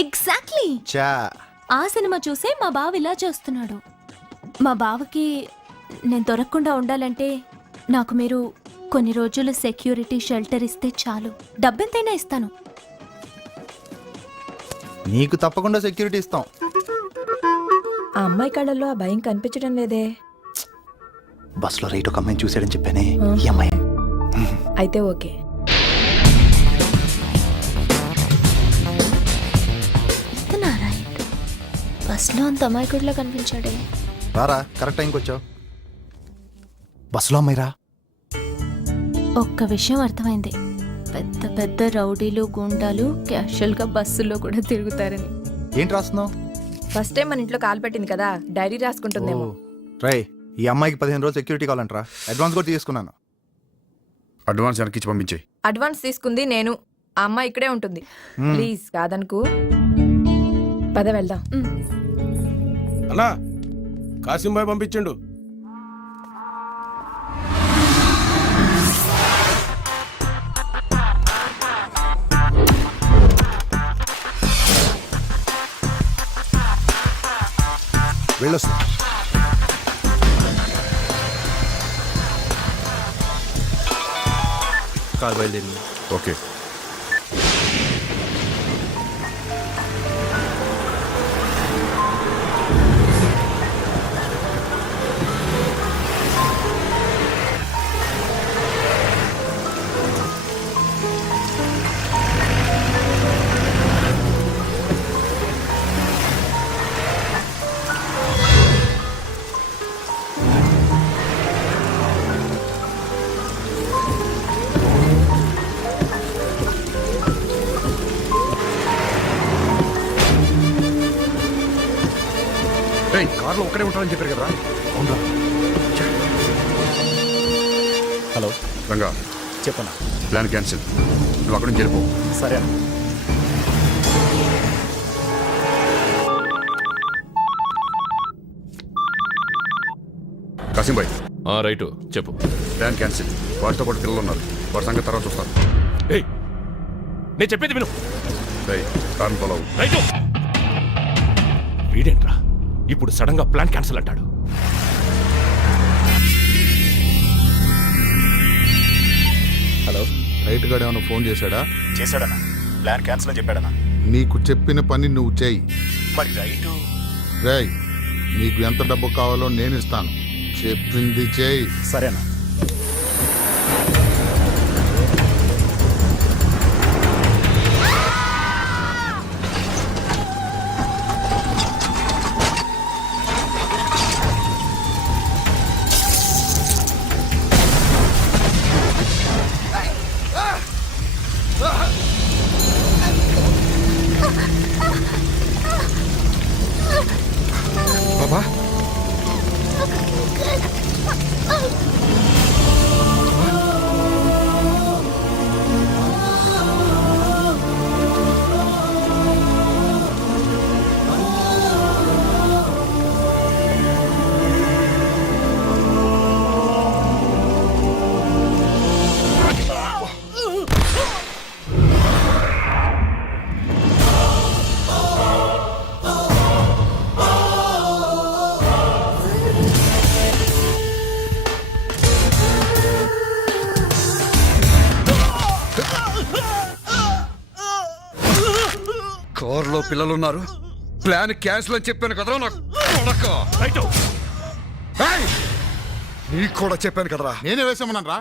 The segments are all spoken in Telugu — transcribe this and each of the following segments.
ఎగ్జాక్ట్లీ. ఆ సినిమా చూసే మా బావ ఇలా చేస్తున్నాడు. మా బావకి నేను దొరకకుండా ఉండాలంటే నాకు మీరు కొన్ని రోజులు సెక్యూరిటీ షెల్టర్ ఇస్తే చాలు. డబ్బెంతైనా ఇస్తాను. నీకు తప్పకుండా సెక్యూరిటీ ఇస్తాం. ఆ అమ్మాయి కళ్ళల్లో ఆ భయం కనిపించడం లేదే. బస్సులో రైట్ ఒక అమ్మాయిని చూసాడని చెప్పానే, ఈ అమ్మాయి. అయితే ఓకే. బస్లో అంత అమాయకుడిలా కనిపించాడే. రారా, కరెక్ట్ టైంకి వచ్చావు. బస్సులో అమ్మాయిరా. ఒక్క విషయం అర్థమైంది, పెద్ద పెద్ద రౌడీలు గుండాలు క్యాషువల్గా బస్సులో కూడా తిరుగుతారని. ఏంటి రాస్తున్నావు? ఫస్ట్ టైం మన ఇంట్లో కాలు పెట్టింది కదా, డైరీ రాసుకుంటుందేమో. రై, ఈ అమ్మాయికి 15 రోజులు సెక్యూరిటీ కావాలంటరా. అడ్వాన్స్ కూడా తీసుకున్నాను. అడ్వాన్స్ వెనక్కి పంపించే. అడ్వాన్స్ తీసుకుంది నేను. ఆ అమ్మాయి ఇక్కడే ఉంటుంది. ప్లీజ్ కాదనుకు. పద వెళ్దాం. అన్నా, కాసింబాయ్ పంపించండు. వెళ్ళొస్తా. కార్ బయలుదేరింది. ఓకే. కార్లో ఒక్కడే ఉంటారని చెప్పారు కదా. అవునరా. హలో రంగా, చెప్పనా? Plan cancel. నువ్వు అక్కడి నుంచి వెళ్ళిపో. సరే. కాసింబాయ్. రైటు, చెప్పు. Plan cancel. వాటితో పాటు పిల్లలు ఉన్నారు. వాటి సంగతి తర్వాత చూస్తాను. నేను చెప్పేది విను. కారణం ఫాలో. రైటు. వీడేంట్రా ఇప్పుడు సడన్ గా ప్లాన్ క్యాన్సిల్ అంటాడు? హలో, రైట్ గాడు ఏమైనా ఫోన్ చేశాడా? చేశాడన్నా. ప్లాన్ క్యాన్సిల్ అని చెప్పాడన్నా. నీకు చెప్పిన పని నువ్వు చేయి. మరి రైటు. రేయ్, నీకు ఎంత డబ్బు కావాలో నేను ఇస్తాను. చెప్పింది చేయి. సరేనా? బాబా, కార్లో పిల్లలున్నారు. ప్లాన్ క్యాన్సిల్ అని చెప్పాను కదరా నాకు. రైటు. నీకు కూడా చెప్పాను కదరా. నేనే వేసామన్నాను రా.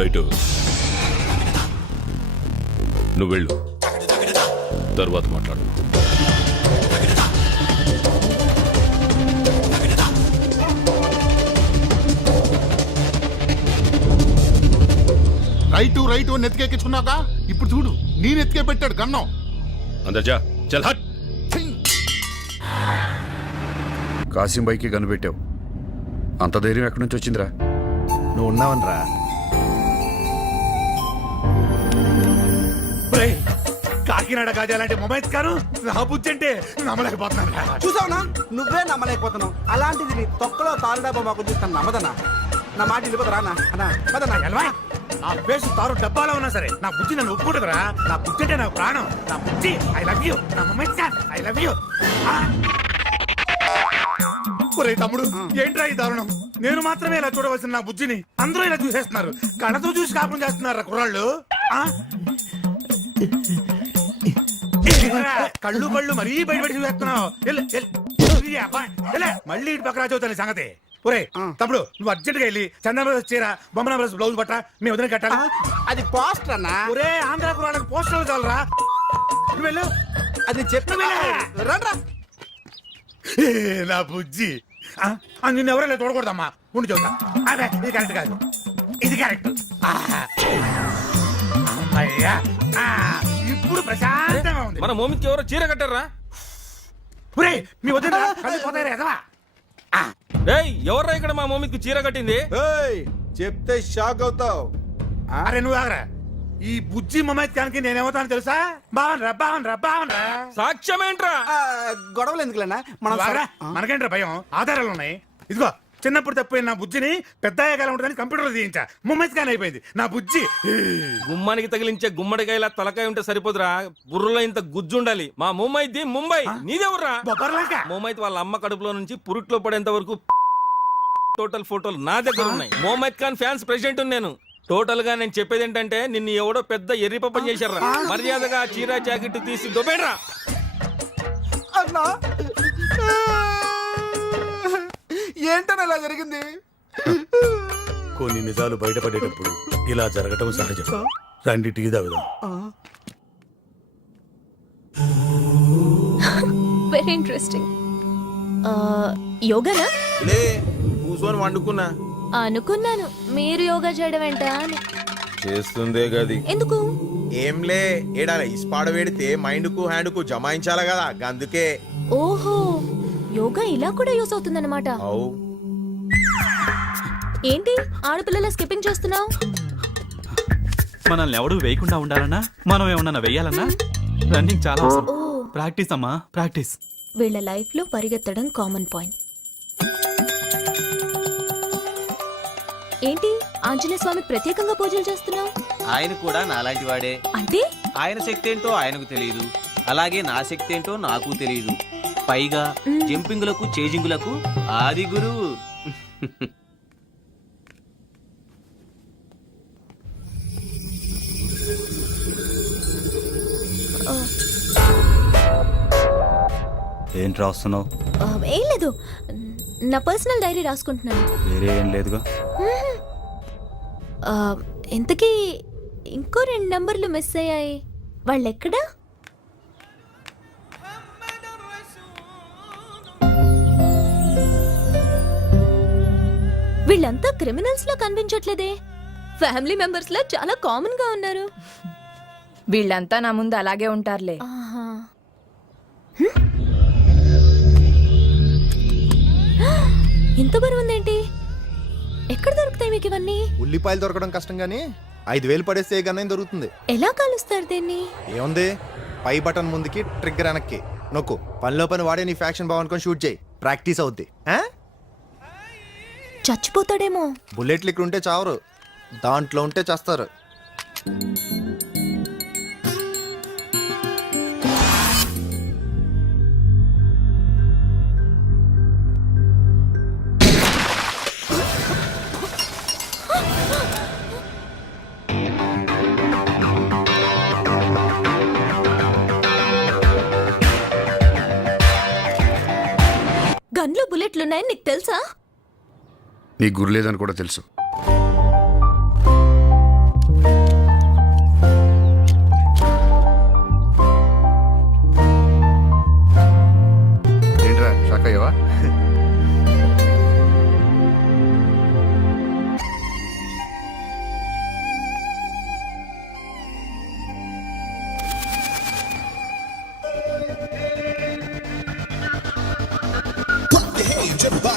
రైటు, నువ్వు వెళ్ళు, తర్వాత మాట్లాడు. రైటు రైటు నెత్తికెక్కించుకున్నాక ఇప్పుడు చూడు, నీ నెత్తికే పెట్టాడు గన్నం. అందర్ జా, చల్ హట్. కాసింబాయికి కనిపెట్టావు. అంత ధైర్యం ఎక్కడి నుంచి వచ్చిందిరా? నువ్వు ఉన్నావనరా. కాకినాడ గాజాలంటే మొబైల్స్ కాను నా బుద్ధి అంటే నమ్మలేకపోతున్నాను. చూసావునా నువ్వే నమ్మలేకపోతున్నావు. అలాంటిది నీ తొక్కలో తారుడాబా మాకు చూస్తాను నమ్మదన్నా. నా మాట వెళ్ళిపోతారా అన్న పదన్నా. ఎల్వా ఆ పేసు తారు డబ్బాలో ఉన్నా సరే నా బుద్ధి నన్ను ఒప్పుకుంటుందిరా. నా బుద్ధి అంటే నాకు ప్రాణం. నా బుద్ధి ఐ లవ్ యూ. నా మొబైల్స్ కాన్ ఐ లవ్ యూ. ఒరే తమ్ముడు ఏంట్రా ఈ దారుణం? నేను మాత్రమే ఇలా చూడవలసిన నా బుద్ధిని అందరూ ఇలా చూసేస్తున్నారు. కళ్ళతో చూసి కాపురం చేస్తున్నారు కుర్రాళ్ళు. కళ్ళు కళ్ళు మరీ బయటపడి చూస్తున్నావు. మళ్ళీ ఇటు పక్కన చదువుతాను సంగతి. ఒరే తమ్ముడు నువ్వు అర్జెంట్ గా వెళ్ళి చందన బ్రదర్స్ చీర, బొమ్మన బ్రదర్స్ బ్లౌజ్ పట్ట మీ వదిన కట్టాలి. అది పోస్టర్ అన్నా. ఒరే ఆంధ్ర కుర్రాళ్ళకి పోస్టర్లు చాలరా. నువ్వు వెళ్ళు. అది చెప్పిన రండ్రా. నా బుజ్జి నిన్ను ఎవరైనా చూడకూడదమ్మా. ఉండి చూద్దాం. అదే ఇది కరెక్ట్ కాదు, ఇది కరెక్ట్. అమ్మయ్యా ఇప్పుడు ప్రశాంతంగా ఉంది. మన మోమికి ఎవరో చీర కట్టారా? ఒరే మీ వదిన కళ్ళు పోతాయి ఎదవా. ఏయ్ ఎవర్రా ఇక్కడ మా మోమికి చీర కట్టింది? చెప్తే షాక్ అవుతావు. అరే నువ్వు ఆగరా. ఈ బుజ్జి మమైత్యానికి నేనేమవుతాను తెలుసా? బావనరా బావనరా బావనరా. సాక్ష్యమేంట్రా? గొడవలు ఎందుకులేనా మనం మనకేంట్రా భయం? ఆధారాలు ఉన్నాయి. ఇదిగో చిన్నప్పుడు తప్పిపోయిన నా బుజ్జిని పెద్ద అయ్యేకాలం ఉంటుందని కంప్యూటర్లో తీయించా. ముమ్మైత్యాన్ అయిపోయింది నా బుజ్జి. గుమ్మానికి తగిలించే గుమ్మడికాయలా తలకాయ ఉంటే సరిపోదురా, బుర్రలో ఇంత గుజ్జు ఉండాలి. మా ముమ్మైది ముంబై, నీదెవర్రా? ముమ్మైత్ వాళ్ళ అమ్మ కడుపులో నుంచి పురుట్లో పడేంత వరకు టోటల్ ఫోటోలు నా దగ్గర ఉన్నాయి. మొహమ్మద్ ఖాన్ ఫ్యాన్స్ ప్రెసిడెంట్ నేను. టోటల్ గా నేను చెప్పేది ఏంటంటే నిన్ను ఎవడో పెద్ద ఎర్రిపప్ప చేశారా. మర్యాదగా చీర జాకెట్ తీసి దొబ్బేడ్రా. అన్నా ఏంటని ఇలా జరిగింది? కొన్ని నిజాలు బయటపడేటప్పుడు ఇలా జరగటం సహజం. రండి టీ తాగుదాం. Very interesting. యోగానా? లే కూర్చొని వండుకున్నా. అనుకున్నాను మీరు యోగా చేయడం ఏంటా అని. చేస్తుందే గది. ఎందుకు? ఏంలే ఏడాల ఇస్పాడ వేడితే మైండ్ కు హ్యాండ్ కు జమాయించాలి కదా, అందుకే. ఓహో యోగా ఇలా కూడా యూస్ అవుతుందన్నమాట. అవు ఏంటి ఆడపిల్లల స్కిప్పింగ్ చేస్తున్నావు? మనల్ని ఎవడు వేయకుండా ఉండాలన్నా, మనం ఏమన్నా వెయ్యాలన్నా రన్నింగ్ చాలా అవసరం. ప్రాక్టీస్ అమ్మా ప్రాక్టీస్. వీళ్ళ లైఫ్ లో పరిగెత్తడం కామన్ పాయింట్. ఏంటి ఆంజనేయ స్వామికి ప్రత్యేకంగా పూజలు చేస్తున్నావు? ఆయన కూడా నాలాంటి వాడే. అంటే ఆయన శక్తి ఏంటో ఆయనకు తెలియదు, అలాగే నా శక్తి ఏంటో నాకు తెలియదు. పైగా జంపింగులకు చేజింగులకు ఆది గురువు. ఏంటి రాస్తున్నావు? ఏం లేదు, నా పర్సనల్ డైరీ రాసుకుంటున్నాను. వేరే ఏం లేదుగా. ఇంతకీ ఇంకో 2 నంబర్లు మిస్ అయ్యాయి. వాళ్ళెక్కడా? వీళ్ళంతా క్రిమినల్స్ లా కనిపించట్లేదే. ఫ్యామిలీ మెంబర్స్ లా చాలా కామన్ గా ఉన్నారు. వీళ్ళంతా నా ముందు అలాగే ఉంటారులే. ఆహా. ఇంత బరువు ఉందేంటి? ఎక్కడ దొరుకుతాయి మీకు ఇవన్నీ? ఉల్లిపాయలు దొరకడం కష్టం గానీ 5,000 పడేస్తే ఏ గన్నైనా దొరుకుతుంది. ఎలా కాలుస్తారు దీన్ని? ఏముంది, పై బటన్ ముందుకి ట్రిగ్గర్ వెనక్కి నొక్కు. పనిలో పని వాడే నీ ఫ్యాక్షన్ బాగునుకొని షూట్ చేయి. ప్రాక్టీస్ అవుద్ది. చచ్చిపోతాడేమో. బుల్లెట్లు ఇక్కడ ఉంటే చావరు, దాంట్లో ఉంటే చేస్తారు. గన్లో బుల్లెట్లున్నాయని నీకు తెలుసా? నీకు గురి లేదని కూడా తెలుసు. ఏంట్రా షాక్ అయ్యావా? your body.